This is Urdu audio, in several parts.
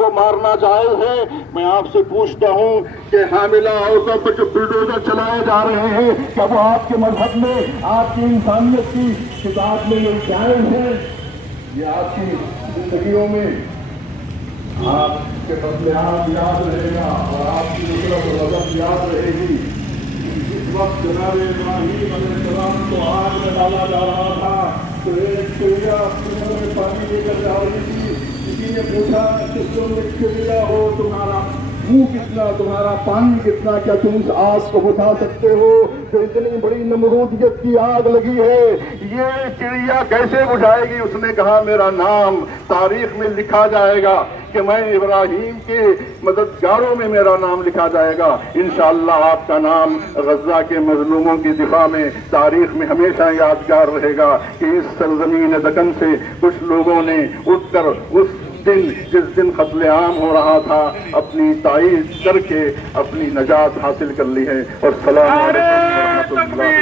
کو مارنا جائز ہے. میں آپ سے پوچھتا ہوں کہ حاملہ عورتوں پر جو بلڈوزر چلائے جا رہے ہیں کیا وہ آپ کے مذہب میں آپ کی انسانیت کی کتاب میں یہ جائز ہے؟ یہ آپ کی زندگیوں میں آپ کے بدلے آپ یاد رہے گا اور آپ کی نصرت و غضب یاد رہے گی. اس وقت جناب ابراہیم علیہ السلام کو آگ میں ڈالا جا رہا تھا تو ایک چڑیا کنویں میں پانی لے کر جا رہی تھی. کسی نے پوچھا کہ تم ایک چڑیا ہو, تمہارا منہ کتنا, تمہارا پانی کتنا, کیا تم اس آگ کو بجھا سکتے ہو جو اتنی بڑی نمرودیت کی آگ لگی ہے؟ یہ چڑیا کیسے بجھائے گی؟ اس نے کہا میرا نام تاریخ میں لکھا جائے گا کہ میں ابراہیم کے مددگاروں میں میرا نام لکھا جائے گا. انشاءاللہ آپ کا نام غزہ کے مظلوموں کی دفاع میں تاریخ میں ہمیشہ یادگار رہے گا کہ اس سرزمین دکن سے کچھ لوگوں نے اٹھ کر اس دن جس دن قتل عام ہو رہا تھا اپنی تائید کر کے اپنی نجات حاصل کر لی ہے. اور سلام علیکم ورحمۃ اللہ.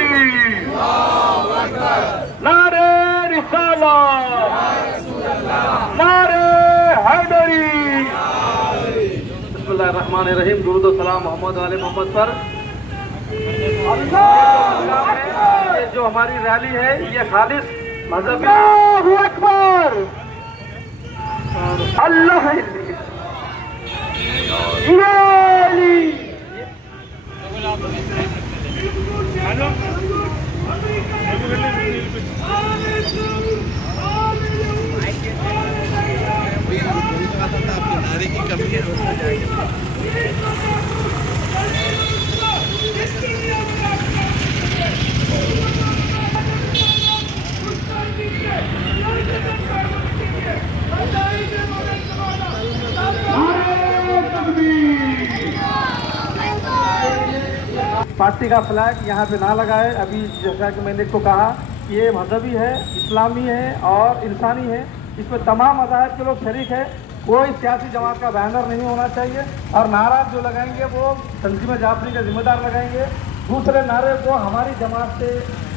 نعرے رسالت, نعرے حیدری. بسم اللہ الرحمن الرحیم. درود و سلام محمد و آل محمد پر. یہ جو ہماری ریلی ہے یہ خالص مذہبی. اللہ اکبر, اللہ نعرے کی کمی ہے. پارٹی کا فلیگ یہاں پہ نہ لگائے. ابھی جیسا کہ میں نے کو کہا یہ مذہبی ہے, اسلامی ہے اور انسانی ہے. اس میں تمام مذاہب کے لوگ شریک ہیں. کوئی سیاسی جماعت کا بینر نہیں ہونا چاہیے. اور نعرہ جو لگائیں گے وہ تنظیم جعفری کے ذمہ دار لگائیں گے. دوسرے نعرے کو ہماری جماعت سے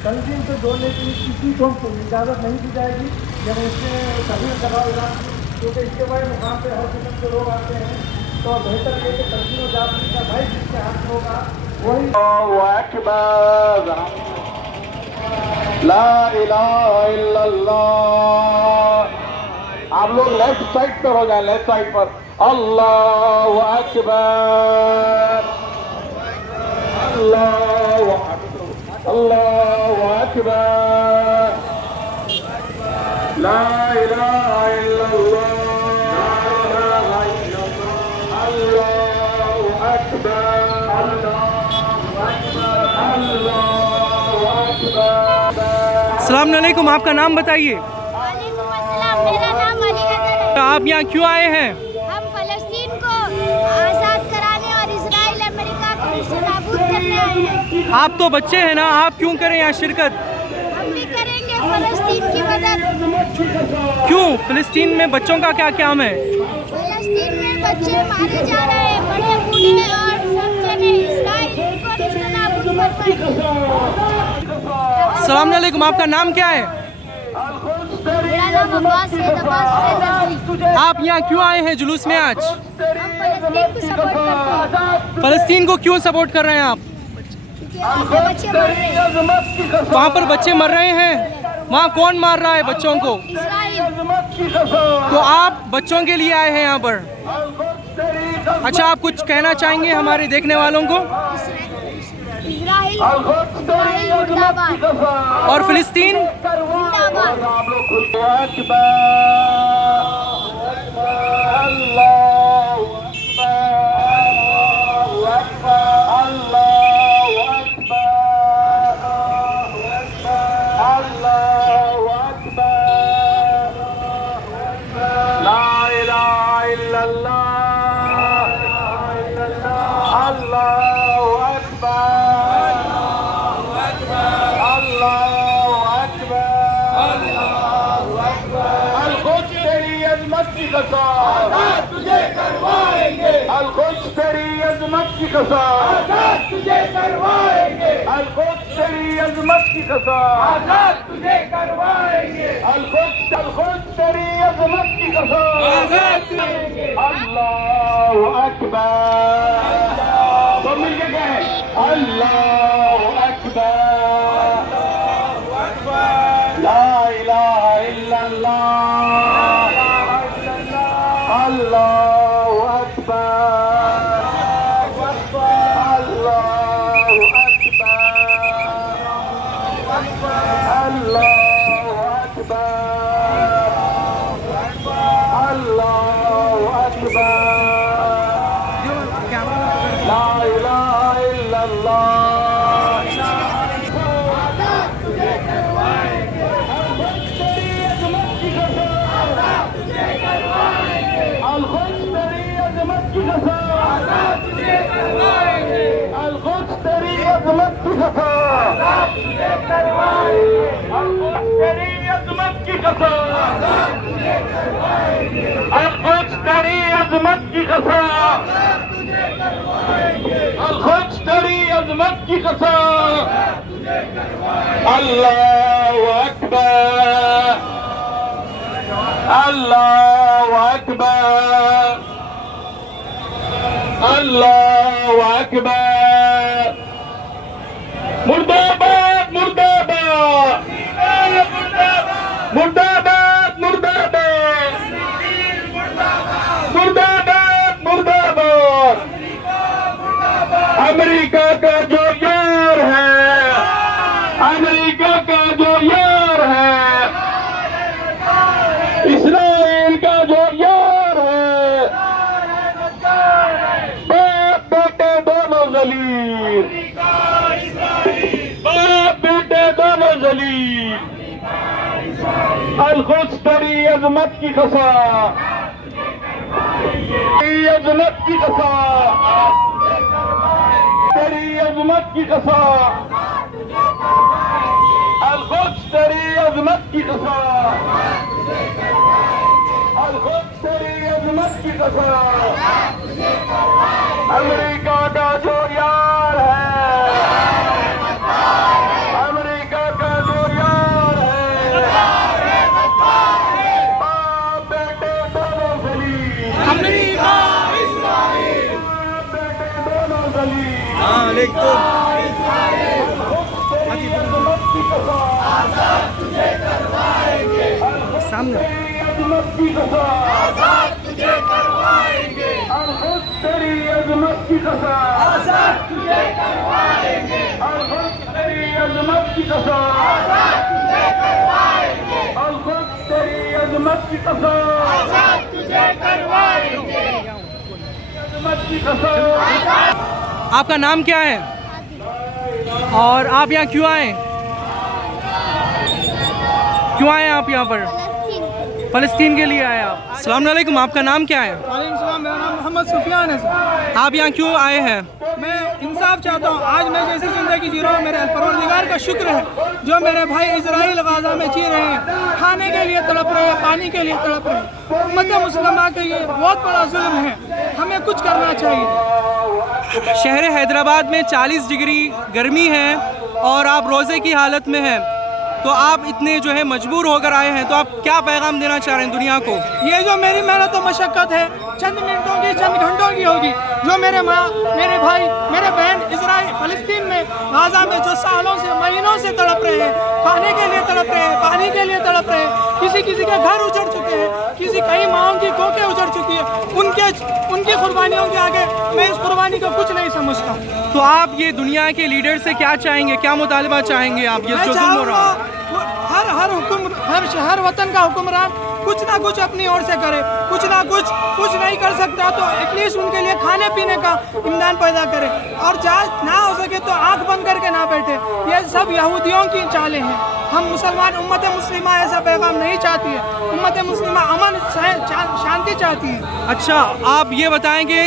تنظیم سے جوڑنے کی کسی کو اجازت نہیں دی جائے گی. جب اس میں تبدیل کروا ہوگا کیونکہ اس کے بڑے مقام پہ ہر قسم کے لوگ آتے ہیں تو بہتر یہ کہ تنظیم جعفری کا بھائی جس کے حق ہوگا وہی. اللہ اکبر, لا الہ الا اللہ. آپ لوگ لیفٹ سائڈ پر ہو جائیں, لیفٹ سائڈ پر. اللہ اکبر, اللہ اکبر, اللہ اکبر, لا الہ الا اللہ, اللہ اکبر, السلام علیکم. آپ کا نام بتائیے. وعلیکم السلام, میرا نام علی ہے. آپ یہاں کیوں آئے ہیں؟ ہم فلسطین کو آزاد کرانے اور اسرائیل امریکہ کو اسے نابود کرنے آئے ہیں. آپ تو بچے ہیں نا, آپ کیوں کریں یہاں شرکت؟ ہم بھی کریں گے فلسطین کی مدد. کیوں؟ فلسطین میں بچوں کا کیا کام ہے؟ فلسطین میں بچے مارے جا رہے ہیں, بڑے بوڑھے اور سب جنے. اسرائیل کو اسے نابود کرنا. السلام علیکم. آپ کا نام کیا ہے؟ میرا نام عباس ہے. آپ یہاں کیوں آئے ہیں جلوس میں آج؟ ہم فلسطین کو سپورٹ کرتے ہیں. فلسطین کو کیوں سپورٹ کر رہے ہیں آپ؟ بچے مر رہے ہیں. وہاں پر بچے مر رہے ہیں. وہاں کون مار رہا ہے بچوں کو؟ اسرائیل. تو آپ بچوں کے لیے آئے ہیں یہاں پر. اچھا, آپ کچھ کہنا چاہیں گے ہمارے دیکھنے والوں کو؟ اسرائیل زندہ باد. اور فلسطین زندہ باد. القدس تیری عظمت کی قسم, آزاد تجھے کروائیں گے. القدس تیری عظمت کی قسم, آزاد تجھے کروائیں گے. القدس تیری عظمت کی قسم, آزاد کریں گے. اللہ اللہ اکبر اللہ اکبر اللہ اکبر اللہ اکبر لا الہ الا اللہ القدس تیری عظمت کی قسم القدس تیری عظمت کی قسم القدس تیری عظمت کی قسم القدس تیری عظمت کی قسم اللہ اکبر اللہ اکبر اللہ اکبر مردہ آباد مردہ آباد مردہ آباد مردہ آباد مردہ آباد مردہ آباد امریکہ کا جو یار ہے امریکہ کا جو یار ہے اسرائیل کا جو یار ہے باپ بیٹے دونوں ذلیل باپ بیٹے دونوں ذلیل القدس تیری عظمت کی قسم تیری عظمت کی قسم تیری عظمت کی قسم القدس تیری عظمت کی قسم القدس تیری عظمت کی قسم امریکہ کا جو یار ہے امریکہ کا جو یار ہے باپ بیٹے دونوں ذلیل امریکہ باپ بیٹے دونوں ذلیل تیری عظمت کی قسم سامنے عظمت کی قسم القدس تیری عظمت کی قسم القدس تیری عظمت کی قسم القدس تیری عظمت کی قسم عظمت کی قسم آپ کا نام کیا ہے اور آپ یہاں کیوں آئے آپ یہاں پر فلسطین کے لیے آئے آپ السلام علیکم آپ کا نام کیا ہے وعلیکم السلام میرا نام محمد سفیان ہے سر آپ یہاں کیوں آئے ہیں میں انصاف چاہتا ہوں آج میں جیسی زندگی جی رہا ہوں میرے پروردگار کا شکر ہے جو میرے بھائی اسرائیل غزہ میں جی رہے ہیں کھانے کے لیے تڑپ رہے ہیں پانی کے لیے تڑپ رہے ہیں امت مسلمہ کے یہ بہت بڑا ظلم ہے ہمیں کچھ کرنا چاہیے شہر حیدرآباد میں 40 ڈگری گرمی ہے اور آپ روزے کی حالت میں ہیں تو آپ اتنے جو ہے مجبور ہو کر آئے ہیں تو آپ کیا پیغام دینا چاہ رہے ہیں دنیا کو یہ جو میری محنت و مشقت ہے چند منٹوں کی چند گھنٹوں کی ہوگی جو میرے ماں میرے بھائی میرے بہن اسرائیل فلسطین میں غزہ میں جو سالوں سے مہینوں سے تڑپ رہے ہیں کھانے کے لیے تڑپ رہے ہیں پانی کے لیے تڑپ رہے ہیں کسی کے گھر اجڑ چکے ہیں کئی ماؤں کی کوکھیں اجڑ چکی ہیں ان کی قربانیوں کے آگے میں اس قربانی کو کچھ نہیں سمجھتا تو آپ یہ دنیا کے لیڈر سے کیا چاہیں گے کیا مطالبہ چاہیں گے آپ یہ جو ظلم ہو رہا ہے ہر وطن کا حکمران کچھ نہ کچھ اپنی اور سے کرے کچھ نہ کچھ نہیں کر سکتا تو ایٹ لیسٹ ان کے لیے کھانے پینے کا امداد پیدا کرے اور نہ ہو سکے تو آنکھ بند کر کے نہ بیٹھے یہ سب یہودیوں کی چالیں ہیں ہم مسلمان امت مسلمہ ایسا پیغام نہیں چاہتی ہے امت مسلمہ امن شانتی چاہتی ہے اچھا آپ یہ بتائیں کہ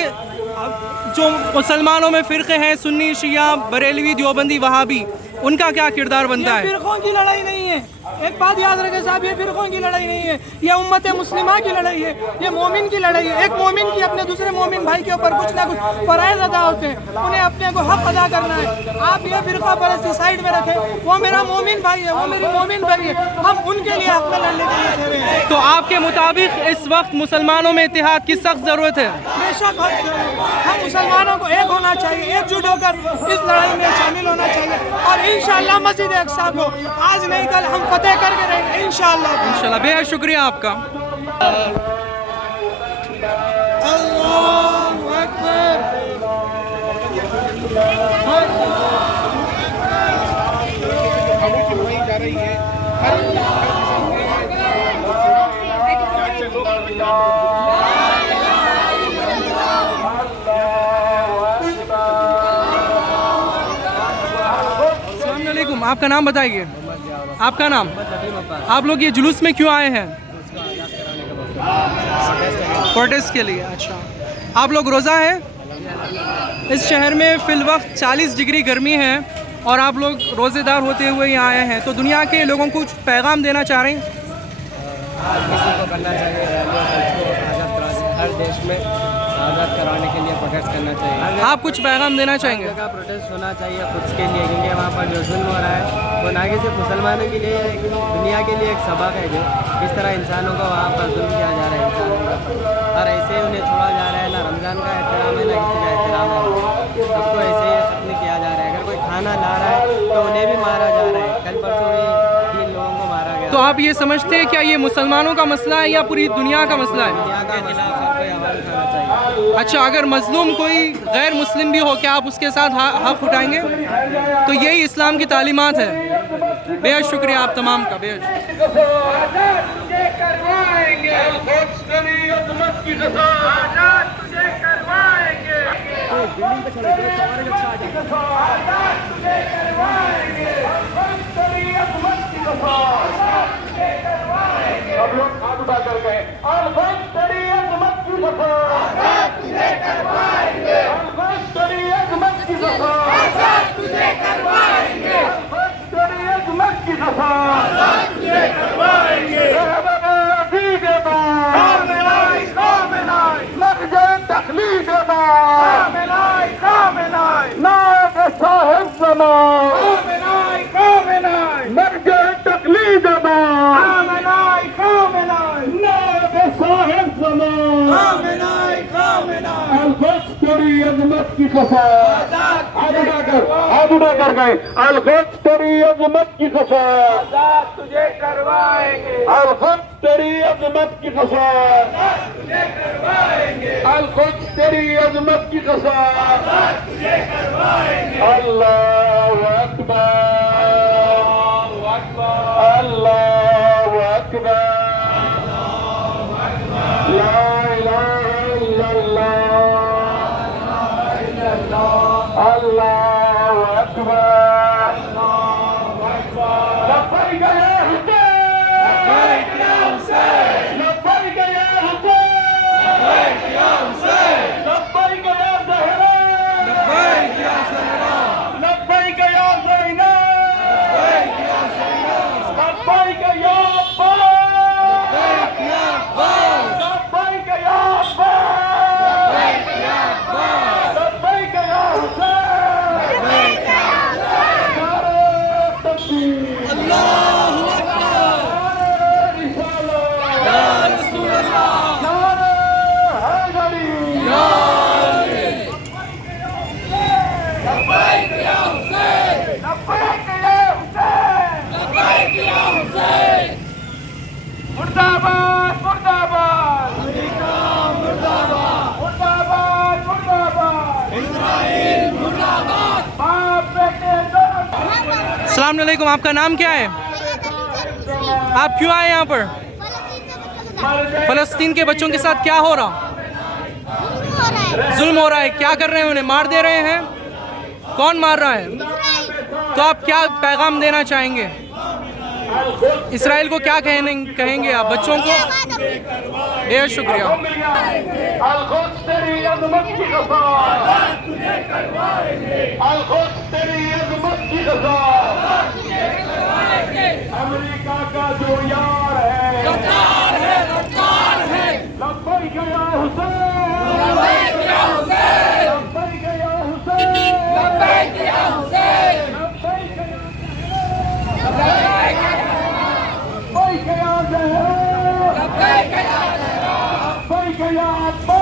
جو مسلمانوں میں فرقے ہیں سنی شیعہ بریلوی دیوبندی وہابی ان کا کیا کردار بنتا ہے فرقوں کی لڑائی نہیں ہے ایک بات یاد رکھیں صاحب یہ فرقوں کی لڑائی نہیں ہے یہ امت مسلمہ کی لڑائی ہے یہ مومن کی لڑائی ہے ایک مومن کی اپنے دوسرے مومن بھائی کے اوپر کچھ نہ کچھ فرائض ادا ہوتے ہیں انہیں اپنے کو حق ادا کرنا ہے آپ یہ فرقہ پرستی سائڈ میں رکھیں وہ میرا مومن بھائی ہے وہ میری مومن بھائی ہے ہم ان کے لیے حق میں لڑنے کے لیے کہہ رہے ہیں تو آپ کے مطابق اس وقت مسلمانوں میں اتحاد کی سخت ضرورت ہے بے شک ہم مسلمانوں کو ایک ہونا چاہیے ایک جٹ ہو کر اس لڑائی میں شامل ہونا چاہیے اور انشاءاللہ مسجد اقصیٰ کو آج نہیں کل ہم فتح کر کے رہیں گے انشاءاللہ انشاءاللہ بے حد شکریہ آپ کا آپ کا نام بتائیے. آپ کا نام. آپ لوگ یہ جلوس میں کیوں آئے ہیں؟ پروٹیسٹ کے لیے. اچھا, آپ لوگ روزہ ہیں؟ اس شہر میں فی الوقت 40 ڈگری گرمی ہے اور آپ لوگ روزے دار ہوتے ہوئے یہاں آئے ہیں, تو دنیا کے لوگوں کو کچھ پیغام دینا چاہ رہے ہیں؟ کسی کو کرنا چاہیے ہر دیش میں آزاد کرانے کے لیے پروٹیسٹ کرنا چاہیے. آپ کچھ پیغام دینا چاہیں گے؟ کا پروٹیسٹ ہونا چاہیے خود کے لیے, کیونکہ وہاں پر جو ظلم ہو رہا ہے وہ نہ کہ صرف مسلمانوں کے لیے, دنیا کے لیے ایک سبق ہے جو کس طرح انسانوں کو وہاں پر ظلم کیا جا رہا ہے انسانوں کا, اور ایسے ہی انہیں چھوڑا جا رہا ہے. نہ رمضان کا احترام ہے نہ کسی کا احترام ہے, سب کو ایسے ہی ختم کیا جا رہا ہے. اگر کوئی کھانا لا رہا ہے تو انہیں بھی مارا جا رہا ہے. کل پرسوں ہی 3 لوگوں کو مارا گیا. تو آپ یہ سمجھتے ہیں کیا یہ مسلمانوں کا مسئلہ ہے یا پوری دنیا کا مسئلہ ہے؟ دنیا کا مسئلہ سب کو آواز اٹھانا چاہیے. اچھا, اگر مظلوم کوئی غیر مسلم بھی ہو, کیا آپ اس کے ساتھ حق اٹھائیں گے؟ تو یہی اسلام کی تعلیمات ہے. بے حد شکریہ آپ تمام کا, بے حد. اب لوگ ہاتھ اٹھا کر گئے, تیری عظمت کی آزاد تجھے کروائیں گے, تیری عظمت کی آزاد تجھے کروائیں گے, تیری عظمت کی آزاد تجھے کروائیں گے. لگ جائے تخلیق نائب صاحب زمان, لگ جائے تقلید صاحب زمان, القدس تیری عظمت کی خفاظ. ہاتھ اٹھا کر گئے, القدس تیری عظمت کی خفاظ تجھے کروائیں گے, القدس تیری عظمت کی خفاظ تجھے کروائیں گے, القدس تیری عظمت کی خفاظ تجھے کروائیں گے. اللہ اکبر, اللہ اکبر, لا الہ الا اللہ, اللہ اکبر, لبیک یا حسین, لبیک یا حسین, لبیک یا زہرا, لبیک یا زینب, لبیک یا السلام علیکم, آپ کا نام کیا ہے؟ آپ کیوں آئے یہاں پر؟ فلسطین کے بچوں کے ساتھ کیا ہو رہا؟ ظلم ہو رہا ہے. کیا کر رہے ہیں؟ انہیں مار دے رہے ہیں. کون مار رہا ہے؟ تو آپ کیا پیغام دینا چاہیں گے؟ اسرائیل کو کیا کہیں گے آپ بچوں کو؟ بہت شکریہ. القدس تیری عظمت کی آزاد تجھے کروائیں گے, القدس تیری عظمت کی آزاد تجھے کروائیں گے. امریکہ کا جو یار ہے غدار ہے, غدار ہے, لبیک یا حسین, لبیک یا حسین, لبیک یا حسین, لبیک یا حسین, لبیک یا زہرا, لبیک یا زہرا, لبیک یا عباس,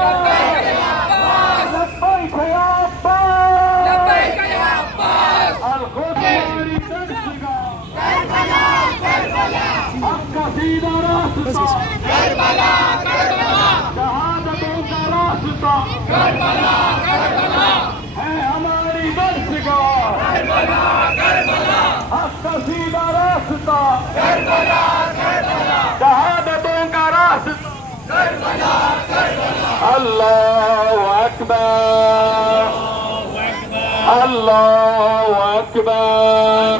لبیک یا عباس, لبیک یا عباس, لبیک یا عباس. القدس ہماری درسگاہ, کربلا, کربلا, حق کا سیدھا راستہ, کربلا, کربلا, شہادتوں کا راستہ, کربلا, کربلا, ہے ہماری درسگاہ, کربلا, کربلا, حق کا سیدھا راستہ, کربلا, کربلا, شہادتوں کا راستہ, کربلا, کربلا. اللہ اکبر, اللہ اکبر.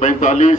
45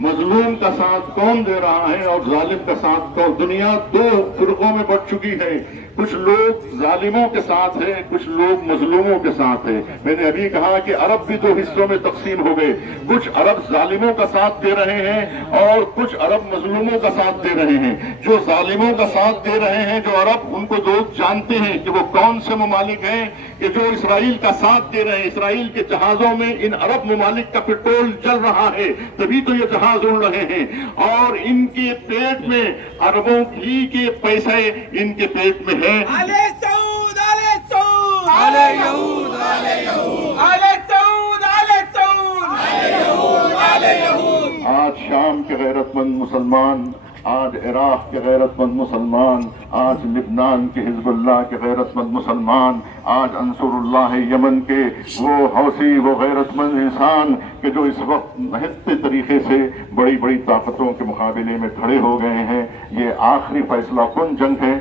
مظلوم کا ساتھ کون دے رہا ہے اور ظالم کا ساتھ کون؟ دنیا دو فرقوں میں بٹ چکی ہے، کچھ لوگ ظالموں کے ساتھ ہیں، کچھ لوگ مظلوموں کے ساتھ ہیں۔ میں نے ابھی کہا کہ عرب بھی دو حصوں میں تقسیم ہو گئے، کچھ عرب ظالموں کا ساتھ دے رہے ہیں اور کچھ عرب مظلوموں کا ساتھ دے رہے ہیں۔ جو ظالموں کا ساتھ دے رہے ہیں، جو عرب، ان کو لوگ جانتے ہیں کہ وہ کون سے ممالک ہیں، کہ جو اسرائیل کا ساتھ دے رہے ہیں۔ اسرائیل کے جہازوں میں ان عرب ممالک کا پٹرول چل رہا ہے، تبھی تو یہ جہاز اڑ رہے ہیں، اور ان کے پیٹ میں عربوں ہی کے پیسے ان کے پیٹ میں ہے۔ آلے سعود، آلے سعود، آلے یہود، آلے یہود، آلے سعود، آلے سعود، آلے یہود، آلے یہود۔ آج شام کے غیرت مند مسلمان، آج عراق کے غیرت مند مسلمان، آج لبنان کے حزب اللہ کے غیرت مند مسلمان، آج انصر اللہ یمن کے وہ حوثی، وہ غیرت مند انسان کہ جو اس وقت نہتے طریقے سے بڑی بڑی طاقتوں کے مقابلے میں کھڑے ہو گئے ہیں۔ یہ آخری فیصلہ کن جنگ ہے،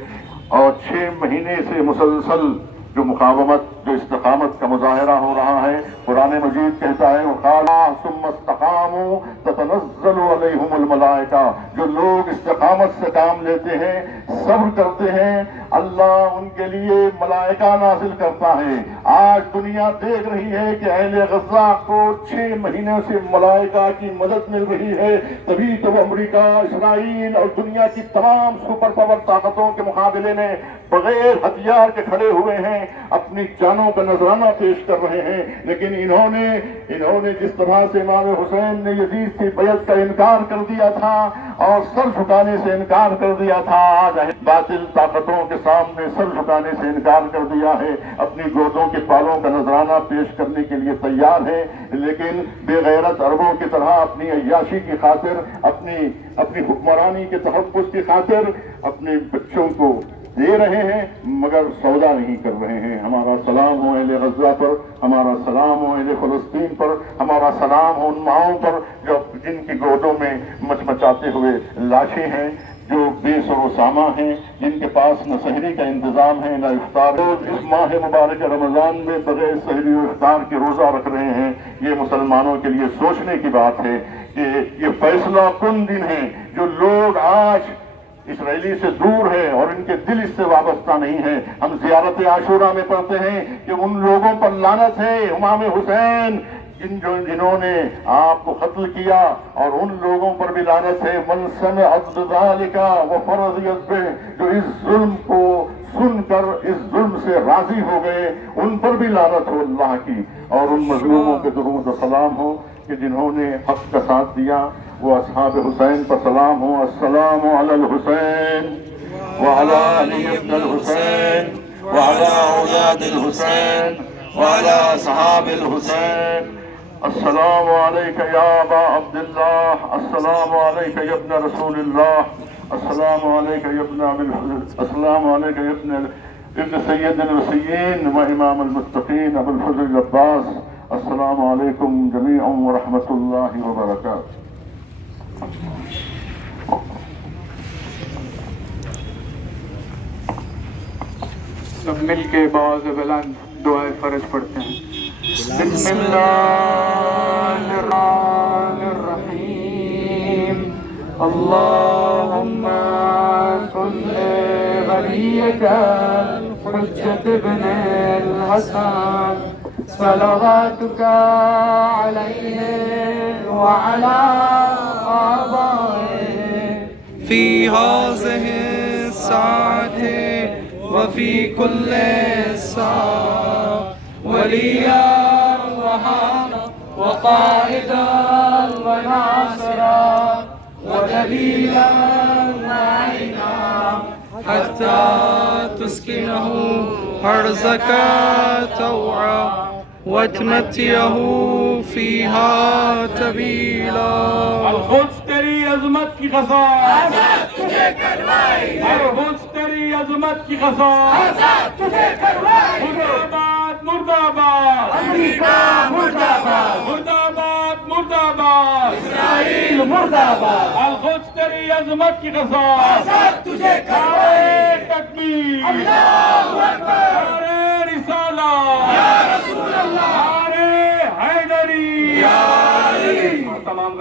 اور 6 مہینے سے مسلسل جو مقاومت، جو استقامت کا مظاہرہ ہو رہا ہے۔ قرآن مجید کہتا ہے وَقَالَا ثُمَّ اسْتَقَامُوا تَتَنَزَّلُ عَلَيْهُمُ الْمَلَائِكَةُ، جو لوگ استقامت سے کام لیتے ہیں، صبر کرتے ہیں، اللہ ان کے لیے ملائکہ نازل کرتا ہے۔ آج دنیا دیکھ رہی ہے کہ اہل غزہ کو 6 مہینے سے ملائکہ کی مدد مل رہی ہے، تبھی تو امریکہ، اسرائیل اور دنیا کی تمام سپر پاور طاقتوں کے مقابلے میں بغیر ہتھیار کے کھڑے ہوئے ہیں، اپنی جانوں کا نذرانہ پیش کر رہے ہیں۔ لیکن انہوں نے جس طرح سے امام حسین نے یزید کی بیعت کا انکار کر دیا تھا اور سر جھکانے سے انکار کر دیا تھا، آج باطل طاقتوں کے سامنے سر جھکانے سے انکار کر دیا ہے، اپنی گودوں کے پالوں کا نذرانہ پیش کرنے کے لیے تیار ہے، لیکن بے غیرت عربوں کی طرح اپنی عیاشی کی خاطر، اپنی حکمرانی کے تحفظ کی خاطر اپنے بچوں کو دے رہے ہیں، مگر سودا نہیں کر رہے ہیں۔ ہمارا سلام ہو اہل غزہ پر، ہمارا سلام ہو اہل فلسطین پر، ہمارا سلام ہو ان ماؤں پر جو جن کی گودوں میں مچمچاتے ہوئے لاشیں ہیں، جو بے سر و ساماں ہیں، جن کے پاس نہ سحری کا انتظام ہے نہ افطار۔ اس ماہ مبارک رمضان میں بغیر سحری و افطار کے روزہ رکھ رہے ہیں۔ یہ مسلمانوں کے لیے سوچنے کی بات ہے کہ یہ فیصلہ کن دن ہے۔ جو لوگ آج اسرائیلی سے دور ہے اور ان کے دل اس سے وابستہ نہیں ہے، ہم زیارت عاشورہ میں پڑھتے ہیں کہ ان لوگوں پر لعنت ہے، امام حسین جنہوں نے آپ کو قتل کیا، اور ان لوگوں پر بھی لعنت ہے، من سمع بذلک وفرضیت بہ، جو اس ظلم کو سن کر اس ظلم سے راضی ہو گئے، ان پر بھی لعنت ہو اللہ کی، اور ان مظلوموں کے درود و سلام ہو کہ جنہوں نے حق کا ساتھ دیا۔ وہ اصحاب حسین پر سلام ہو، السلام علی الحسین وعلی علی ابن الحسین وعلی اولاد الحسین وعلی اصحاب الحسین۔ السلام علیک یا ابا عبداللہ، السلام علیک یا ابن رسول اللہ، السلام علیک یا ابن السلام علیک یا ابن سید الوصیین و امام المتقین ابو الفضل العباس۔ السلام علیکم جمیعا ورحمۃ اللہ وبرکاتہ۔ سب مل کے باز بلند دعائے فرض پڑھتے ہیں۔ بسم اللہ الرحمن الرحیم، اللہم کن ولیک حجت ابن الحسن صلواتک علیہ وعلی آبائہ فی هذه الساعة وفي كل ساعة وليا وحافظا وقائدا وناصرا ودليلا معينا حتى تسكنه أرضك طوعا وتمتعه فيها طويلا۔ القدس تیری عظمت کی قسم، آزاد تجھے کروائیں گے، القدس تیری عظمت کی قسم، آزاد تجھے کروائیں گے، مرداباد مرداباد، امریکہ مرد آباد، مرد آباد مرد آباد، اسرائیل مرد آباد، القدس تیری عظمت کی قسم، آزاد تجھے کروائیں گے، تکبیر، اللہ اکبر، نعرہ رسالہ، یا رسول اللہ، نعرہ حیدری، یا علی، تمام